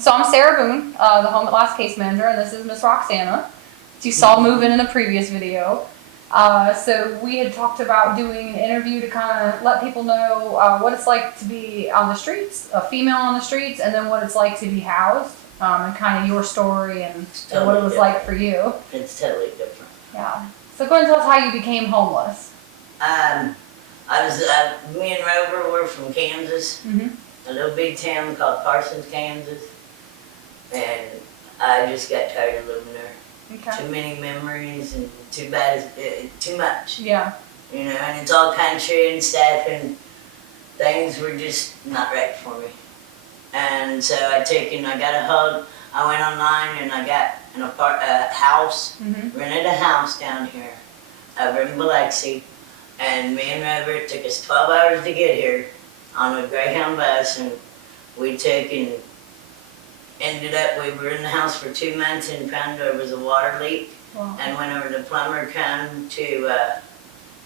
So I'm Sarah Boone, the Home at Last case manager, and this is Miss Roxana, as you saw move in the previous video. So we had talked about doing an interview to kind of let people know what it's like to be on the streets, a female on the streets, and then what it's like to be housed, and kind of your story and what it was like for you. It's totally different. Yeah. So go ahead and tell us how you became homeless. Me and Rover were from Kansas, a little big town called Parsons, Kansas, and I just got tired of living there. Okay. Too many memories and too much. Yeah. You know, and it's all country and stuff, and things were just not right for me. And so I got a hug. I went online and I got a house, rented a house down here over in Biloxi. And me and Rover, it took us 12 hours to get here on a Greyhound bus, and we took and ended up, we were in the house for 2 months and found there was a water leak. Wow. And whenever the plumber come to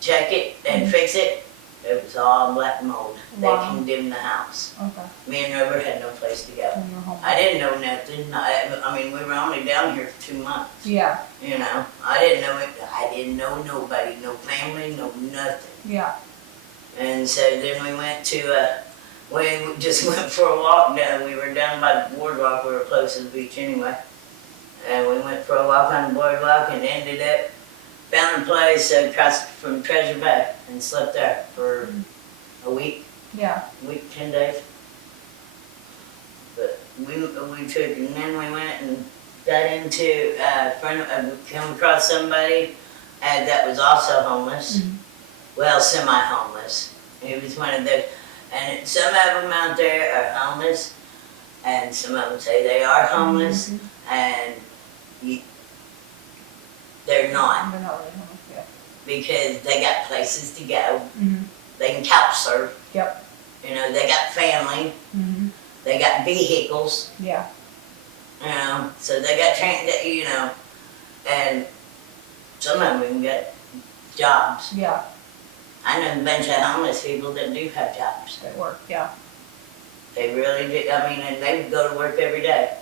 check it and fix it, it was all black mold. Wow. They condemned the house. Okay. Me and Rover had no place to go. When you were home. I didn't know nothing. I mean, we were only down here for 2 months. Yeah. You know, I didn't know it. I didn't know nobody, no family, no nothing. Yeah. And so then we went to, we just went for a walk down. We were down by the boardwalk. We were close to the beach anyway. And we went for a walk on the boardwalk and ended up, found a place across from Treasure Bay and slept there for a week. Yeah. A week, 10 days. But we took, and then we went and got into, come across somebody that was also homeless. Well, semi-homeless. He was one of those, and some of them out there are homeless, and some of them say they are homeless, and they're not. They're not really homeless, yeah. Because they got places to go. They can couch surf. Yep. You know, they got family. They got vehicles. Yeah. You know, so they got you know, and some of them even got jobs. Yeah. I know a bunch of homeless people that do have jobs. They work, yeah. They really do. I mean, and they go to work every day.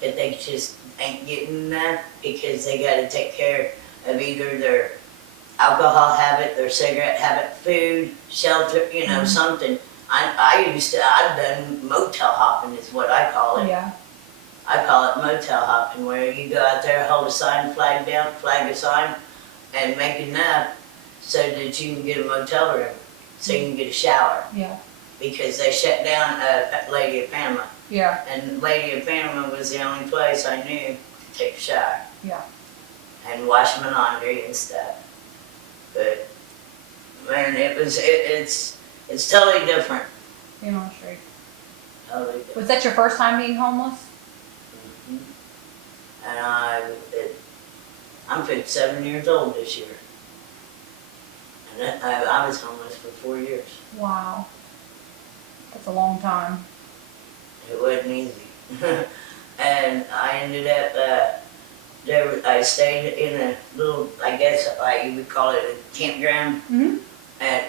But they just ain't getting enough because they got to take care of either their alcohol habit, their cigarette habit, food, shelter, you know, something. I've done motel hopping is what I call it. Yeah. I call it motel hopping, where you go out there, hold a sign, flag a sign, and make enough so that you can get a motel room, so you can get a shower. Yeah. Because they shut down Lady of Panama. Yeah. And Lady of Panama was the only place I knew to take a shower. Yeah. And wash my laundry and stuff. But man, it's totally different. Being on the street. Totally different. Was that your first time being homeless? And I'm 57 years old this year. And I was homeless for 4 years. Wow. That's a long time. It wasn't easy. And I ended up, I stayed in a little, I guess you would call it a campground. And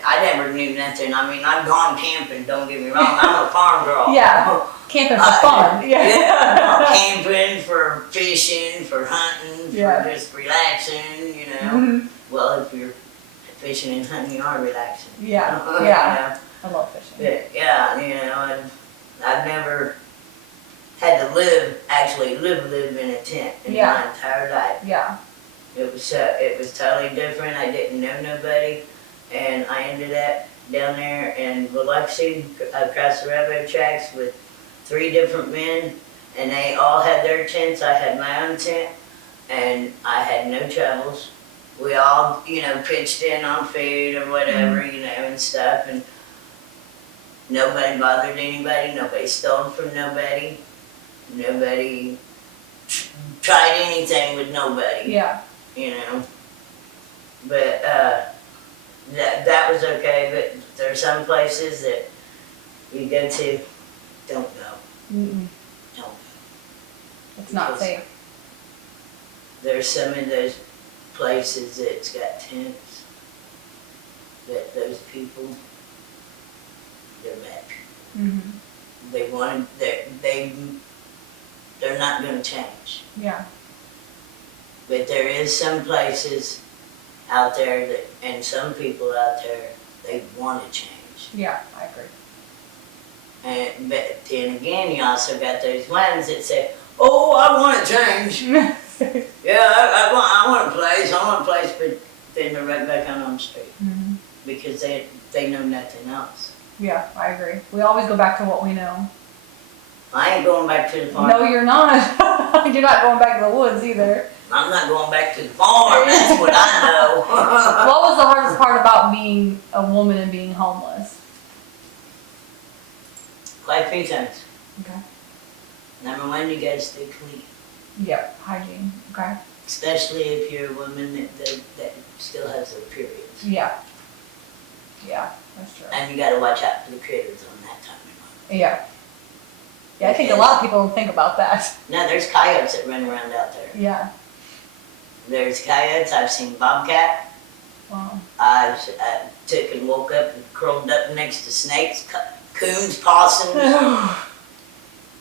I never knew nothing. I mean, I've gone camping, don't get me wrong. I'm a farm girl. Yeah. Camping for fun. Yeah. Camping, for fishing, for hunting, for just relaxing, you know. Well, if you're fishing and hunting, you are relaxing. Yeah. You know? Yeah. I love fishing. Yeah, you know, and I've never had to actually live in a tent in my entire life. Yeah. It was totally different. I didn't know nobody, and I ended up down there in Biloxi, across the railroad tracks with 3 different men, and they all had their tents. I had my own tent, and I had no troubles. We all, you know, pitched in on food or whatever, you know, and stuff, and nobody bothered anybody. Nobody stole from nobody. Nobody tried anything with nobody. Yeah. You know. But that was okay. But there are some places that you go to, don't go. Don't go. It's not safe. There's some of those places that's got tents that those people, they're back. They wanted, they they're not gonna change. Yeah. But there is some places out there that, and some people out there, they wanna change. Yeah, I agree. And, but then again, you also got those ones that say, oh, I wanna change. Yeah, I want a place, but then they're right back out on the street. Mhm. Because they know nothing else. Yeah, I agree. We always go back to what we know. I ain't going back to the farm. No, you're not. You're not going back to the woods either. I'm not going back to the farm, that's what I know. What was the hardest part about being a woman and being homeless? Quite a few things. Okay. Number one, you gotta stay clean. Yep, hygiene. Okay. Especially if you're a woman that still has her periods. Yeah. Yeah, that's true. And you gotta watch out for the critters on that time of month. Yeah. Yeah, I think a lot of people don't think about that. Now, there's coyotes that run around out there. Yeah. There's coyotes, I've seen bobcat. Wow. I took and woke up and curled up next to snakes, coons, possums,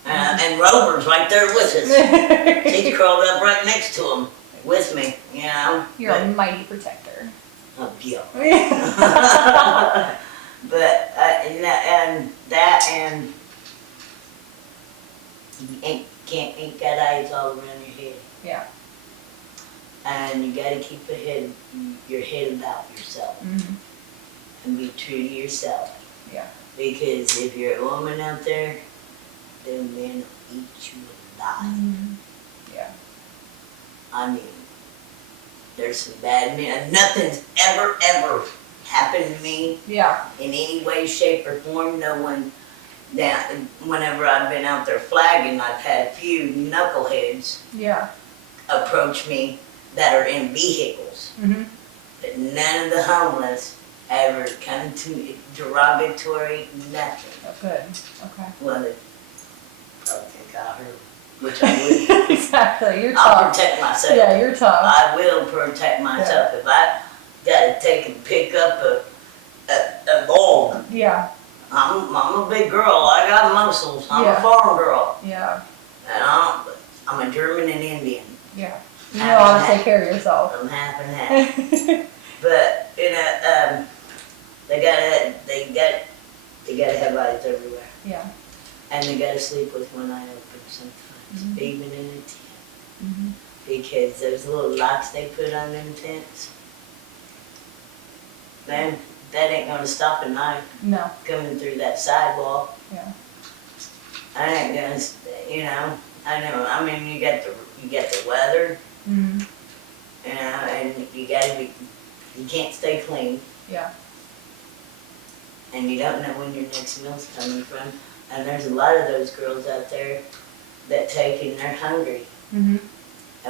and rovers right there with us. She's curled up right next to them with me, you know. You're a mighty protector. Oh, yeah. But, and that, and you ain't got eyes all around your head. Yeah. And you gotta keep your head about yourself. Mm-hmm. And be true to yourself. Yeah. Because if you're a woman out there, then men will eat you alive. Mm-hmm. Yeah. I mean, there's some bad men. Nothing's ever happened to me Yeah. in any way, shape, or form. No one that whenever I've been out there flagging, I've had a few knuckleheads Yeah. approach me that are in vehicles. Mm-hmm. But none of the homeless ever come to me derogatory, nothing. Oh, good. Okay. Well, they probably think I hurt, which I would. Exactly. You're I'll tough. protect myself. Yeah, you're tough. I will protect myself. If I gotta take and pick up a ball, Yeah. I'm a big girl. I got muscles. I'm Yeah. a farm girl. Yeah. And I'm a German and Indian. Yeah. You know how to take care of yourself. I'm half and half. But you know, they gotta have eyes everywhere, Yeah. and they gotta sleep with one eye open sometimes, even in a tent, Mm-hmm. because those little locks they put on them tents, man, that ain't gonna stop a knife No. coming through that sidewalk. Yeah. I ain't gonna, you know. I know. I mean, you got the weather. Mm-hmm. And you can't stay clean, Yeah. and you don't know when your next meal's coming from. And there's a lot of those girls out there that take and they're hungry, Mm-hmm.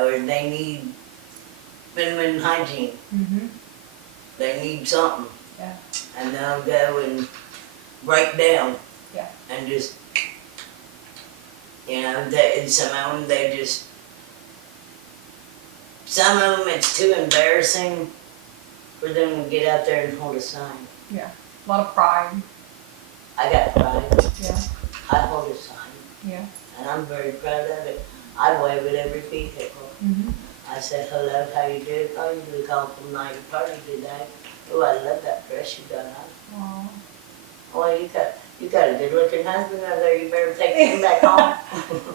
or they need minimum hygiene. Mm-hmm. They need something. Yeah. And they'll go and break down. Yeah. And just, you know, and some of them, some of them, it's too embarrassing for them to get out there and hold a sign. Yeah. A lot of pride. I got pride. Yeah. I hold a sign, Yeah. and I'm very proud of it. I wave at every vehicle. Mm-hmm. I said, hello, how you doing? Oh, you look awful nice party today. Oh, I love that dress you got on. Aww. Oh, you got a good-looking husband out there. You better take him back home.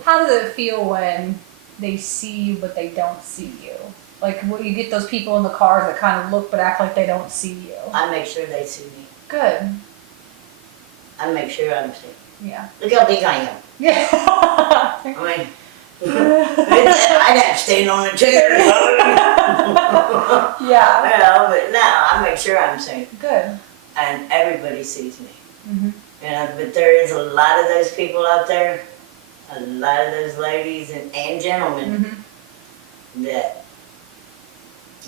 How does it feel when they see you but they don't see you? Like when you get those people in the cars that kind of look but act like they don't see you. I make sure they see me. Good. I make sure I'm seen. Yeah. Look how big I am. Yeah. I mean, I'd have to stand on a chair. Yeah. Well, but no, I make sure I'm seen. Good. And everybody sees me. Mm-hmm. You know, but there is a lot of those people out there, a lot of those ladies and gentlemen Mm-hmm. that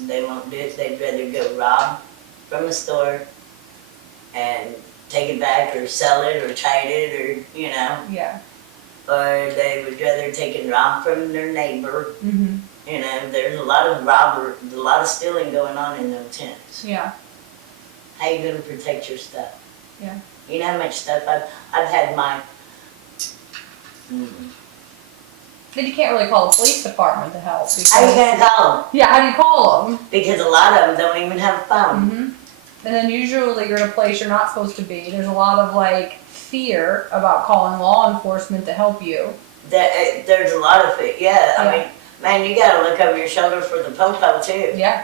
they won't do it. They'd rather go rob from a store and take it back or sell it or trade it or, you know, Yeah. or they would rather take and rob from their neighbor. Mm-hmm. You know, there's a lot of stealing going on in those tents. Yeah. How you gonna protect your stuff? Yeah. You know how much stuff I've had my Then you can't really call the police department to help. How you gonna call them? Yeah, how do you call them? Because a lot of them don't even have a phone. Mm-hmm. And then usually you're in a place you're not supposed to be. There's a lot of like fear about calling law enforcement to help you. There's a lot of it. Yeah, I mean, man, you gotta look over your shoulder for the popo too. Yeah.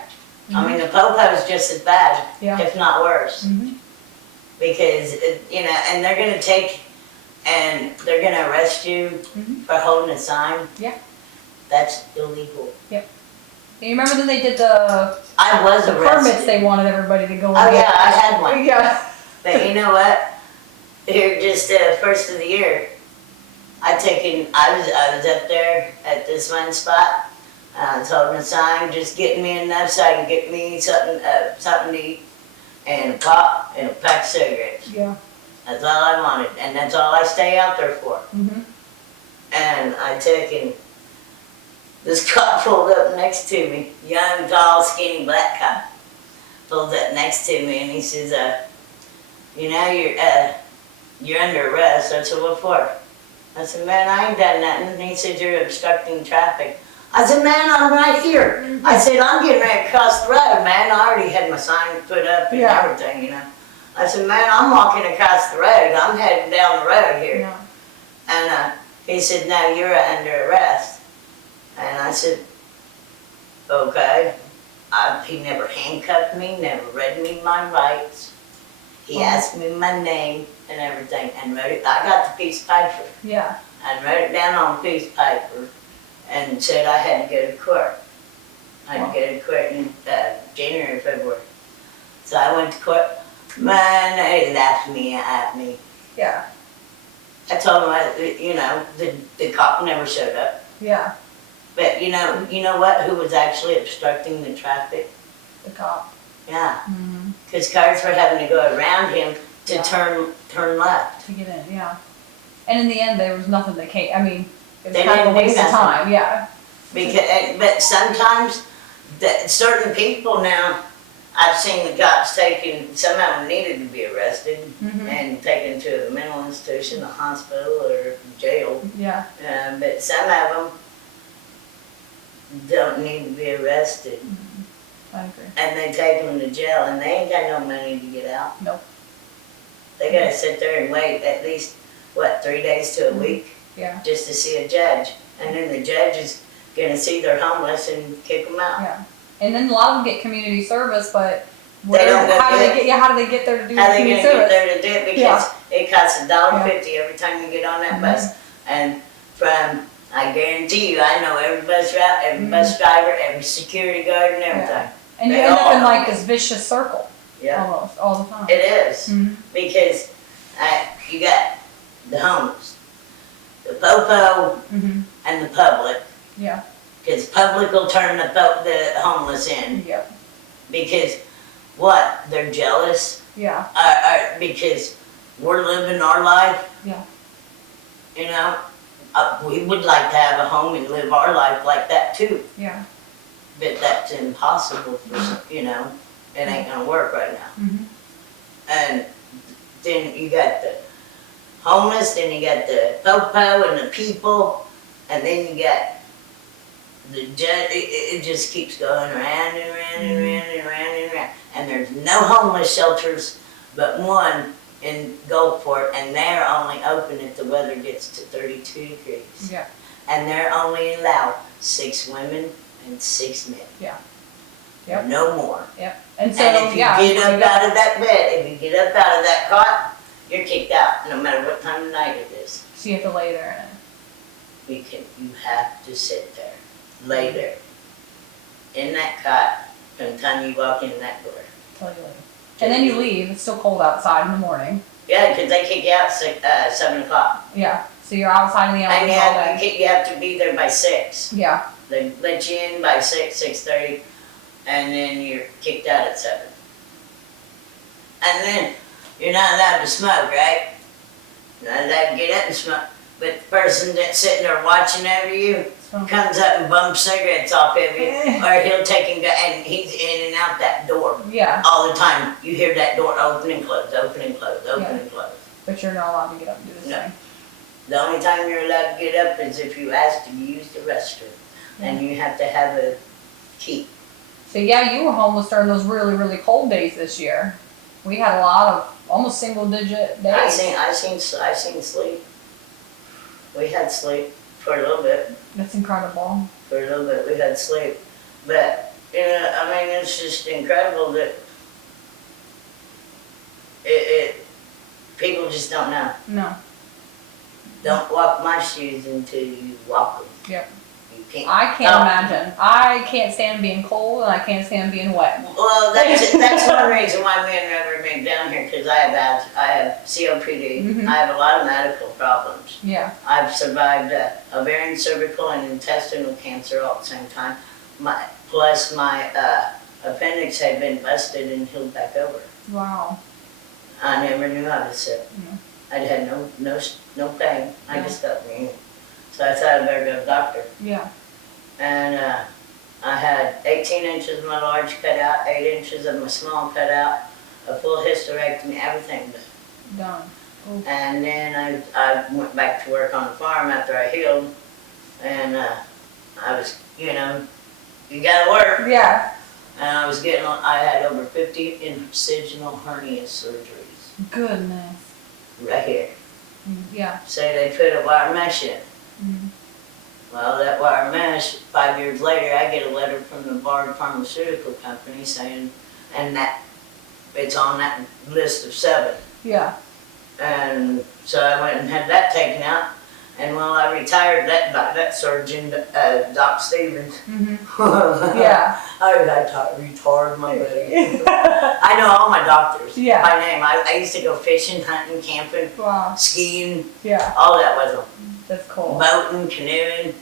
Mm-hmm. I mean, the popo is just as bad, if not worse. Mm-hmm. Because, you know, and they're gonna take, and they're gonna arrest you for holding a sign. Yeah. That's illegal. Yep. You remember when they did the arrested. permits they wanted everybody to go Oh and yeah, get? I had one. Yeah. But you know what? Here, just first of the year, I was up there at this one spot. I was holding a sign, just getting me enough so I can get me something to eat, and a pop and a pack of cigarettes. Yeah. That's all I wanted, and that's all I stay out there for. Mm-hmm. And I took and this cop pulled up next to me, young, tall, skinny black cop, pulled up next to me, and he says, "You know, you're under arrest." I said, "What for?" I said, "Man, I ain't done nothing." And he said, "You're obstructing traffic." I said, "Man, I'm right here." I said, "I'm getting ready to cross the road, man." I already had my sign put up and everything, you know. I said, "Man, I'm walking across the road. I'm heading down the road here." Yeah. And he said, "No, you're under arrest." And I said, "Okay." He never handcuffed me, never read me my rights. He asked me my name and everything and wrote it. I got the piece of paper. Yeah. And wrote it down on a piece of paper and said I had to go to court. I had to go to court in January, February. So I went to court. Man, they laughed at me. Yeah. I told them, you know, the cop never showed up. Yeah. But you know what? Who was actually obstructing the traffic? The cop. Yeah. Mm-hmm. Because cars were having to go around him to turn left. To get in, yeah. And in the end, there was nothing that came. I mean, it was They kind of a didn't do waste of nothing. time. Yeah. But sometimes, certain people now, I've seen the cops taken. Some of them needed to be arrested and taken to a mental institution, a hospital, or jail. Yeah. But some of them don't need to be arrested. I agree. And they take them to jail, and they ain't got no money to get out. Nope. They gotta sit there and wait at least, 3 days to a week Yeah. just to see a judge. And then the judge is gonna see they're homeless and kick them out. Yeah. And then a lot of them get community service, but They don't go how do do they it. get? Yeah, how do they get there to do How the they gonna community service? get there to do it? Because it costs $1.50 every time you get on that bus. And I guarantee you, I know every bus route, every bus driver, every security guard and everything. And you They end up all in know like it. this vicious circle. Yeah. Almost all the time. It is. Mhm. Because you got the homeless, the popo, and the public. Yeah. Because public will turn the homeless in. Yep. Because they're jealous. Yeah. Because we're living our life. Yeah. You know, we would like to have a home and live our life like that too. Yeah. But that's impossible for it ain't gonna work right now. And then you got the homeless, then you got the popo and the people, and then you got the judge. It just keeps going around and around and around and around and around. And there's no homeless shelters but one in Gulfport, and they're only open if the weather gets to 32 degrees. Yeah. And they're only allowed 6 women and 6 men. Yeah. Yep. No more. Yep. And so And if you get up out of that bed, if you get up out of that cot, you're kicked out, no matter what time of night it is. So you have to lay there You have to sit there, lay there, in that cot, from the time you walk in that door. until you leave. And then you leave. It's still cold outside in the morning. Yeah, because they kick you out 7 o'clock. Yeah. So you're outside in the And elements all day. you have to be there by 6. Yeah. They let you in by 6:30, and then you're kicked out at 7. And then you're not allowed to smoke, right? You're not allowed to get up and smoke. But the person that's sitting there watching over you comes up and bums cigarettes off of you, or he'll take and go, and he's in and out that door Yeah. all the time. You hear that door open and close, open and close, open and close. But you're not allowed to get up and do this No. thing. The only time you're allowed to get up is if you ask to use the restroom. And you have to have a key. So yeah, you were homeless during those really, really cold days this year. We had a lot of almost single-digit days. I seen sleep. We had sleep for a little bit. That's incredible. For a little bit, we had sleep. But, you know, I mean, it's just incredible that people just don't know. No. Don't walk my shoes until you walk them. Yep. You can't. I can't imagine. I can't stand being cold, and I can't stand being wet. Well, that's one reason why me and Reverend moved down here, because I have COPD. Mhm. I have a lot of medical problems. Yeah. I've survived ovarian, cervical, and intestinal cancer all at the same time. Plus my appendix had been busted and healed back over. Wow. I never knew I was sick. Yeah. I had no pain. I Yeah. just got me. So I thought I better go to the doctor. Yeah. And I had 18 inches of my large cut out, 8 inches of my small cut out, a full hysterectomy, everything done. Done. Oof. And then I went back to work on the farm after I healed. And I was, you know, you gotta work. Yeah. And I had over 50 incisional hernia surgeries Goodness. right here. Yeah. So they put a wire mesh in. Mhm. Well, that wire mesh, 5 years later, I get a letter from the Bard Pharmaceutical Company saying, and that it's on that list of 7. Yeah. And so I went and had that taken out. And while I retired, that surgeon, Doc Stevens, Mhm. Yeah. I retard my buddy. I know all my doctors Yeah. by name. I used to go fishing, hunting, camping, Wow. skiing, Yeah. all that with them. That's cool. Boating, canoeing,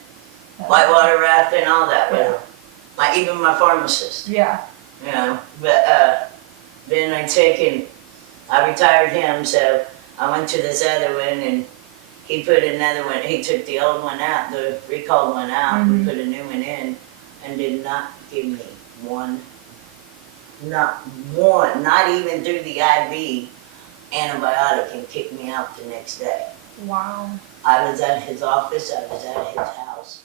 whitewater rafting, all that with Yeah. them. Even my pharmacist, Yeah. you know. But then I retired him, so I went to this other one, and he put another one. He took the old one out, the recalled one out, Mhm. and put a new one in, and did not give me not even through the IV antibiotic, and kicked me out the next day. Wow. I was at his office, I was at his house.